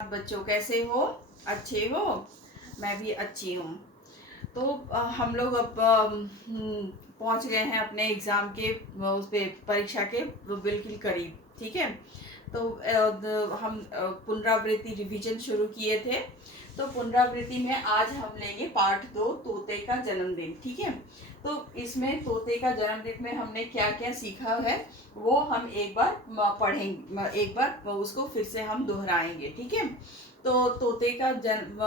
बच्चों कैसे हो? अच्छे हो? मैं भी अच्छी हूँ। तो हम लोग अब पहुँच गए हैं अपने एग्ज़ाम के उस पे परीक्षा के बिल्कुल करीब। ठीक है। तो हम पुनरावृत्ति रिवीजन शुरू किए थे। तो पुनरावृत्ति में आज हम लेंगे पार्ट 2 तोते का जन्मदिन। ठीक है। तो इसमें तोते का जन्मदिन में हमने क्या क्या सीखा है वो हम एक बार पढ़ेंगे, एक बार उसको फिर से हम दोहराएंगे। ठीक है। तो तोते का जन्म,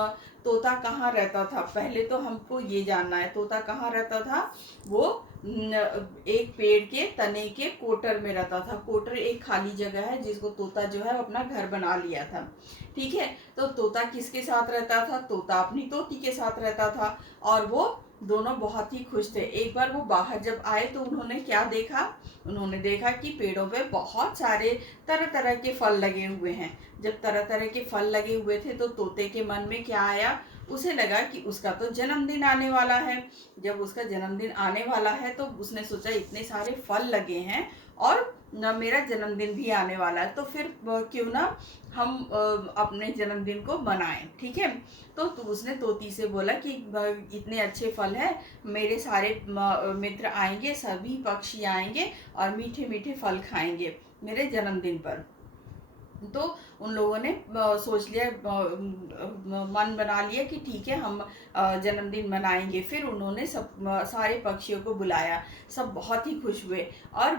तोता कहाँ रहता था, पहले तो हमको ये जानना है तोता कहाँ रहता था। वो एक पेड़ के तने के कोटर में रहता था। कोटर एक खाली जगह है जिसको तोता जो है अपना घर बना लिया था। ठीक है। तो तोता किसके साथ रहता था? तोता अपनी तोती के साथ रहता था और वो दोनों बहुत ही खुश थे। एक बार वो बाहर जब आए तो उन्होंने क्या देखा? उन्होंने देखा कि पेड़ों पे बहुत सारे तरह तरह के फल लगे हुए हैं। जब तरह तरह के फल लगे हुए थे तो तोते के मन में क्या आया? उसे लगा कि उसका तो जन्मदिन आने वाला है। जब उसका जन्मदिन आने वाला है तो उसने सोचा इतने सारे फल लगे हैं और न मेरा जन्मदिन भी आने वाला है, तो फिर क्यों ना हम अपने जन्मदिन को मनाएं। ठीक है। तो उसने तोती से बोला कि इतने अच्छे फल हैं, मेरे सारे मित्र आएंगे, सभी पक्षी आएंगे और मीठे मीठे फल खाएंगे मेरे जन्मदिन पर। तो उन लोगों ने सोच लिया, मन बना लिया कि ठीक है हम जन्मदिन मनाएंगे। फिर उन्होंने सब सारे पक्षियों को बुलाया। सब बहुत ही खुश हुए और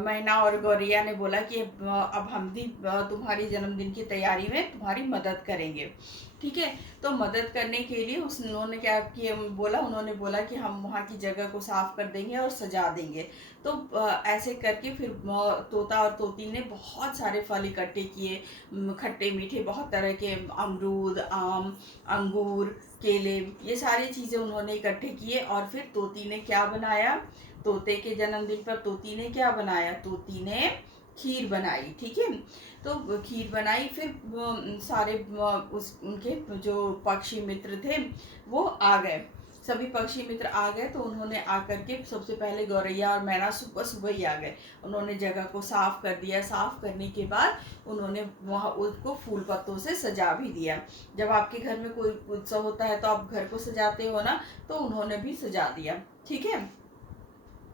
मैना और गौरैया ने बोला कि अब हम भी तुम्हारी जन्मदिन की तैयारी में तुम्हारी मदद करेंगे। ठीक है। तो मदद करने के लिए उन्होंने क्या किया, उन्होंने बोला कि हम वहाँ की जगह को साफ कर देंगे और सजा देंगे। तो ऐसे करके फिर तोता और तोती ने बहुत सारे फल इकट्ठे किए, खट्टे मीठे बहुत तरह के, अमरूद, आम, अंगूर, केले, ये सारी चीज़ें उन्होंने इकट्ठे किए। और फिर तोती ने क्या बनाया? तोते के जन्मदिन पर तोती ने क्या बनाया? तोती ने खीर बनाई। ठीक है। तो खीर बनाई। फिर सारे उनके जो पक्षी मित्र थे वो आ गए। सभी पक्षी मित्र आ गए तो उन्होंने आकर के सबसे पहले गौरैया और मैना सुबह सुबह ही आ गए। उन्होंने जगह को साफ कर दिया। साफ करने के बाद उन्होंने वहाँ उसको फूल पत्तों से सजा भी दिया। जब आपके घर में कोई उत्सव होता है तो आप घर को सजाते हो ना, तो उन्होंने भी सजा दिया। ठीक है।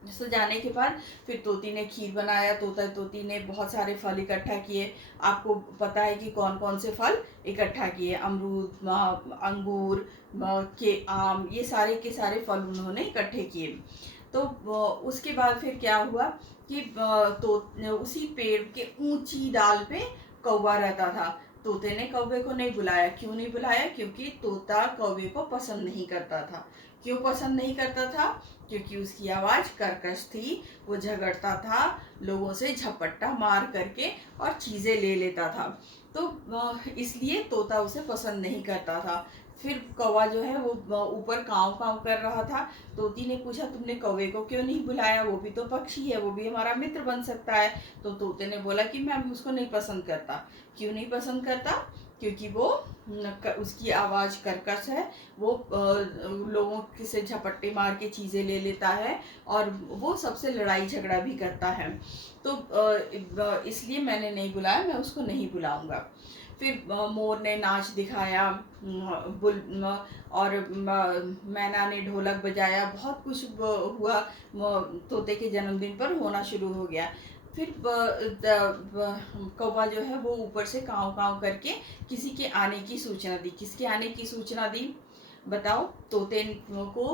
सजाने के बाद फिर तोती ने खीर बनाया। तोती ने बहुत सारे फल इकट्ठा किए। आपको पता है कि कौन कौन से फल इकट्ठा किए? अमरूद, अंगूर, के आम, ये सारे के सारे फल उन्होंने इकट्ठे किए। तो उसके बाद फिर क्या हुआ कि तो उसी पेड़ के ऊंची डाल पे कौवा रहता था। तोते ने कौवे को नहीं बुलाया। क्यों नहीं बुलाया? क्योंकि तोता कौवे को पसंद नहीं करता था। क्यों पसंद नहीं करता था? क्योंकि उसकी आवाज़ कर्कश थी। वो झगड़ता था लोगों से, झपट्टा मार करके और चीज़ें ले लेता था। तो इसलिए तोता उसे पसंद नहीं करता था। फिर कौवा जो है वो ऊपर काँव काँव कर रहा था। तोती ने पूछा तुमने कौवे को क्यों नहीं बुलाया? वो भी तो पक्षी है, वो भी हमारा मित्र बन सकता है। तो तोते ने बोला कि मैं उसको नहीं पसंद करता। क्यों नहीं पसंद करता? क्योंकि वो उसकी आवाज़ कर्कश है, वो लोगों से झपट्टे मार के चीज़ें ले लेता है और वो सबसे लड़ाई झगड़ा भी करता है। तो इसलिए मैंने नहीं बुलाया, मैं उसको नहीं बुलाऊंगा। फिर मोर ने नाच दिखाया, बुल और मैना ने ढोलक बजाया। बहुत कुछ हुआ, तोते के जन्मदिन पर होना शुरू हो गया। फिर कौवा जो है वो ऊपर से काँव काँव करके किसी के आने की सूचना दी। किसके आने की सूचना दी? बताओ। तोते को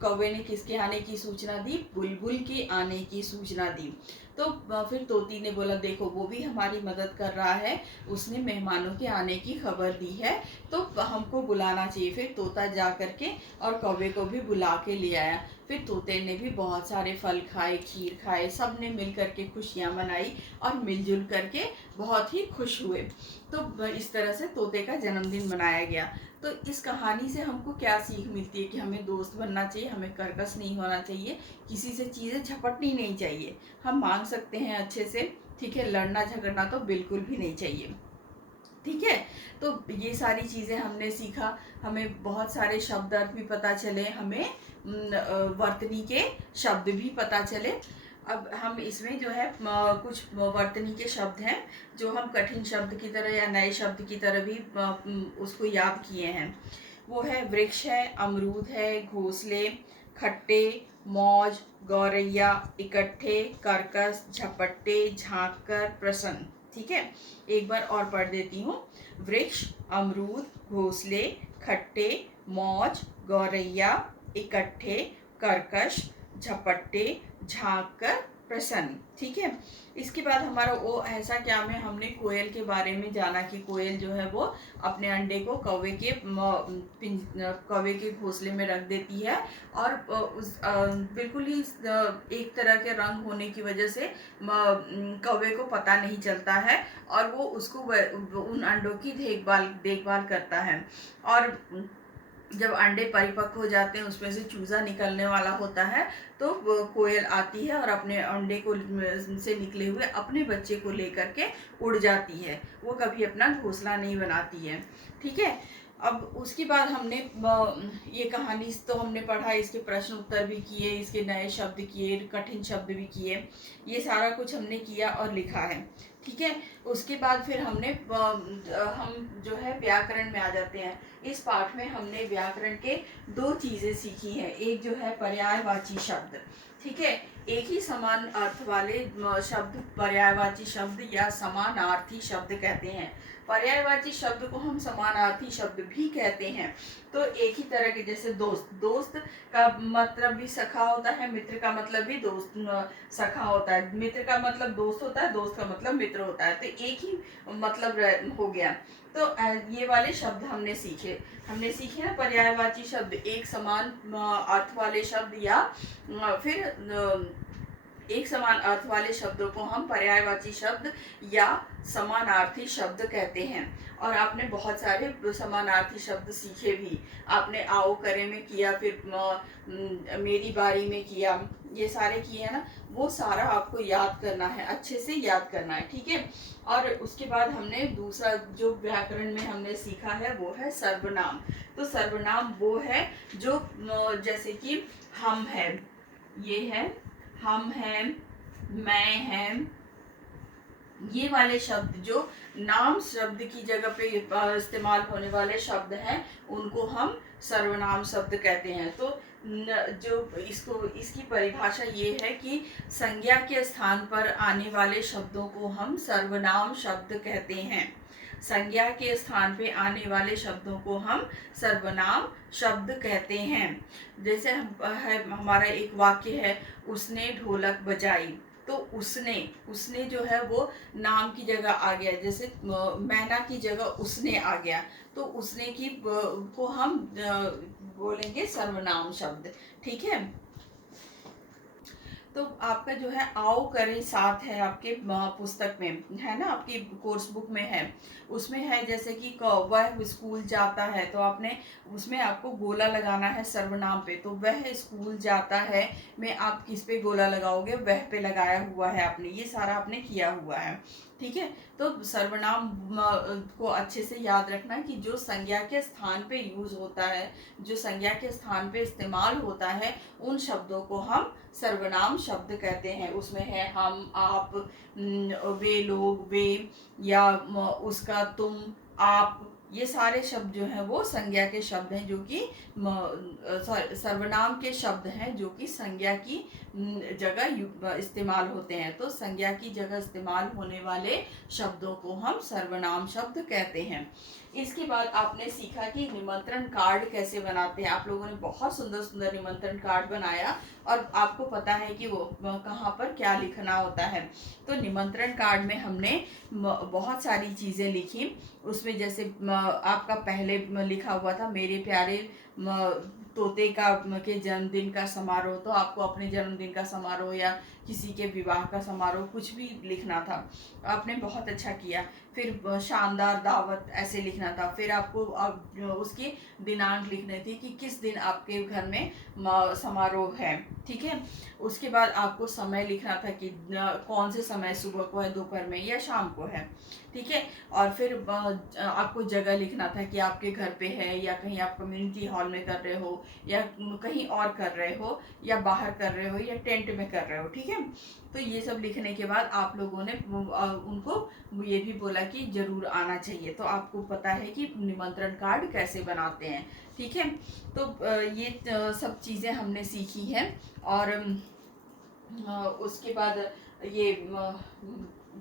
कौवे ने किसके आने की सूचना दी? बुलबुल के आने की सूचना दी। तो फिर तोती ने बोला देखो वो भी हमारी मदद कर रहा है, उसने मेहमानों के आने की खबर दी है, तो हमको बुलाना चाहिए। फिर तोता जा करके और कौवे को भी बुला के ले आया। फिर तोते ने भी बहुत सारे फल खाए, खीर खाए, सब ने मिल करके खुशियाँ मनाई और मिलजुल करके बहुत ही खुश हुए। तो इस तरह से तोते का जन्मदिन मनाया गया। तो इस कहानी से हमको क्या सीख मिलती है? कि हमें दोस्त बनना चाहिए, हमें कर्कश नहीं होना चाहिए, किसी से चीज़ें झपटनी नहीं चाहिए। हम मांग सकते हैं अच्छे से, ठीक है, लड़ना झगड़ना तो बिल्कुल भी नहीं चाहिए। ठीक है। तो ये सारी चीज़ें हमने सीखा। हमें बहुत सारे शब्द अर्थ भी पता चले, हमें वर्तनी के शब्द भी पता चले। अब हम इसमें जो है कुछ वर्तनी के शब्द हैं जो हम कठिन शब्द की तरह या नए शब्द की तरह भी उसको याद किए हैं। वो है वृक्ष है, अमरूद है, घोंसले, खट्टे, मौज, गौरैया, इकट्ठे, कर्कश, झपट्टे, झाँक कर, प्रसन्न। ठीक है, एक बार और पढ़ देती हूँ। वृक्ष, अमरूद, घोंसले, खट्टे, मौज, गौरैया, इकट्ठे, कर्कश, झपट्टे, झाँक कर, प्रसन्न। ठीक है, इसके बाद हमारा वो ऐसा क्या में हमने कोयल के बारे में जाना कि कोयल जो है वो अपने अंडे को कौवे के घोंसले में रख देती है और बिल्कुल ही एक तरह के रंग होने की वजह से कौवे को पता नहीं चलता है और वो उसको उन अंडों की देखभाल करता है। और जब अंडे परिपक्व हो जाते हैं, उसमें से चूजा निकलने वाला होता है, तो कोयल आती है और अपने अंडे को से निकले हुए अपने बच्चे को लेकर के उड़ जाती है। वो कभी अपना घोंसला नहीं बनाती है। ठीक है, अब उसके बाद हमने ये कहानी तो हमने पढ़ा, इसके प्रश्न उत्तर भी किए, इसके नए शब्द किए, कठिन शब्द भी किए, ये सारा कुछ हमने किया और लिखा है। ठीक है, उसके बाद फिर हमने हम जो है व्याकरण में आ जाते हैं। इस पाठ में हमने व्याकरण के दो चीज़ें सीखी हैं। एक जो है पर्यायवाची शब्द। ठीक है, एक ही समान अर्थ वाले शब्द पर्यायवाची शब्द या समानार्थी शब्द कहते हैं। पर्यायवाची शब्द को हम समानार्थी शब्द भी कहते हैं। तो एक ही तरह के, जैसे दोस्त, दोस्त का मतलब भी सखा होता है, मित्र का मतलब भी दोस्त सखा होता है, मित्र का मतलब दोस्त होता है, दोस्त का मतलब मित्र होता है, तो एक ही मतलब हो गया। तो ये वाले शब्द हमने सीखे ना, पर्यायवाची शब्द, एक समान अर्थ वाले शब्द या फिर एक समान अर्थ वाले शब्दों को हम पर्यायवाची शब्द या समानार्थी शब्द कहते हैं। और आपने बहुत सारे समानार्थी शब्द सीखे भी। आपने आओ करे में किया, फिर मेरी बारी में किया, ये सारे किए हैं ना, वो सारा आपको याद करना है, अच्छे से याद करना है। ठीक है, और उसके बाद हमने दूसरा जो व्याकरण में हमने सीखा है वो है सर्वनाम। तो सर्वनाम वो है जो जैसे कि हम है, ये है, हम हैं, मैं हैं, ये वाले शब्द जो नाम शब्द की जगह पे इस्तेमाल होने वाले शब्द हैं, उनको हम सर्वनाम शब्द कहते हैं। तो जो इसकी परिभाषा ये है कि संज्ञा के स्थान पर आने वाले शब्दों को हम सर्वनाम शब्द कहते हैं। संज्ञा के स्थान पे आने वाले शब्दों को हम सर्वनाम शब्द कहते हैं। जैसे हमारा एक वाक्य है, उसने ढोलक बजाई, तो उसने जो है वो नाम की जगह आ गया। जैसे मैना की जगह उसने आ गया, तो उसने की को हम बोलेंगे सर्वनाम शब्द। ठीक है, तो आपका जो है आओ करें साथ है आपके पुस्तक में है ना, आपकी कोर्स बुक में है। उसमें है जैसे कि वह स्कूल जाता है, तो आपने उसमें आपको गोला लगाना है सर्वनाम पे। तो वह स्कूल जाता है में आप किस पे गोला लगाओगे, वह पे लगाया हुआ है आपने, ये सारा आपने किया हुआ है। ठीक है, तो सर्वनाम को अच्छे से याद रखना कि जो संज्ञा के स्थान पे यूज होता है, जो संज्ञा के स्थान पे इस्तेमाल होता है, उन शब्दों को हम सर्वनाम शब्द कहते हैं। उसमें है हम, आप, वे लोग, वे, या उसका, तुम, आप, ये सारे शब्द जो हैं वो संज्ञा के शब्द हैं, जो कि सर्वनाम के शब्द हैं, जो कि संज्ञा की जगह इस्तेमाल होते हैं। तो संज्ञा की जगह इस्तेमाल होने वाले शब्दों को हम सर्वनाम शब्द कहते हैं। इसके बाद आपने सीखा कि निमंत्रण कार्ड कैसे बनाते हैं। आप लोगों ने बहुत सुंदर सुंदर निमंत्रण कार्ड बनाया और आपको पता है कि वो कहाँ पर क्या लिखना होता है। तो निमंत्रण कार्ड में हमने बहुत सारी चीज़ें लिखी। उसमें जैसे आपका पहले लिखा हुआ था, मेरे प्यारे तोते के जन्मदिन का समारोह, तो आपको अपने जन्मदिन का समारोह या किसी के विवाह का समारोह कुछ भी लिखना था। आपने बहुत अच्छा किया। फिर शानदार दावत ऐसे लिखना था। फिर आपको उसकी दिनांक लिखनी थी कि किस दिन आपके घर में समारोह है। ठीक है, उसके बाद आपको समय लिखना था कि कौन से समय, सुबह को है, दोपहर में या शाम को है। ठीक है, और फिर आपको जगह लिखना था कि आपके घर पे है या कहीं आप कम्युनिटी हॉल में कर रहे हो या कहीं और कर रहे हो या बाहर कर रहे हो या टेंट में कर रहे हो, ठीक है। तो ये सब लिखने के बाद आप लोगों ने उनको ये भी बोला कि ज़रूर आना चाहिए। तो आपको पता है कि निमंत्रण कार्ड कैसे बनाते हैं, ठीक है। तो ये सब चीज़ें हमने सीखी हैं। और उसके बाद ये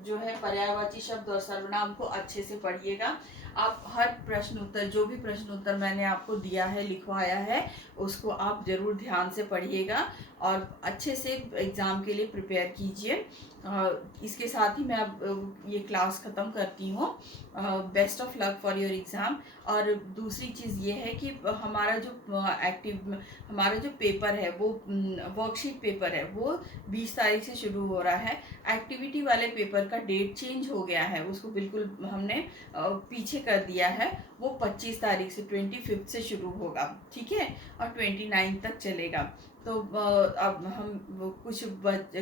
जो है पर्यायवाची शब्द और सर्वनाम को अच्छे से पढ़िएगा। आप हर प्रश्न उत्तर, जो भी प्रश्न उत्तर मैंने आपको दिया है, लिखवाया है, उसको आप ज़रूर ध्यान से पढ़िएगा और अच्छे से एग्ज़ाम के लिए प्रिपेयर कीजिए। इसके साथ ही मैं अब ये क्लास ख़त्म करती हूँ। Best of luck for your exam. और दूसरी चीज़ ये है कि हमारा जो पेपर है, वो वर्कशीट पेपर है, वो 20 तारीख से शुरू हो रहा है। एक्टिविटी वाले पेपर का डेट चेंज हो गया है, उसको बिल्कुल हमने पीछे कर दिया है। वो 25 तारीख से 25 से शुरू होगा, ठीक है, और 29 तक चलेगा। तो अब हम कुछ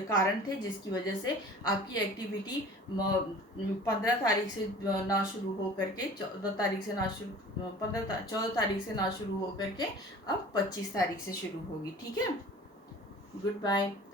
कारण थे जिसकी वजह से आपकी एक्टिविटी 15 तारीख से ना शुरू हो करके 14 तारीख से ना शुरू 14 तारीख से ना शुरू हो करके अब 25 तारीख से शुरू होगी, ठीक है। Good bye.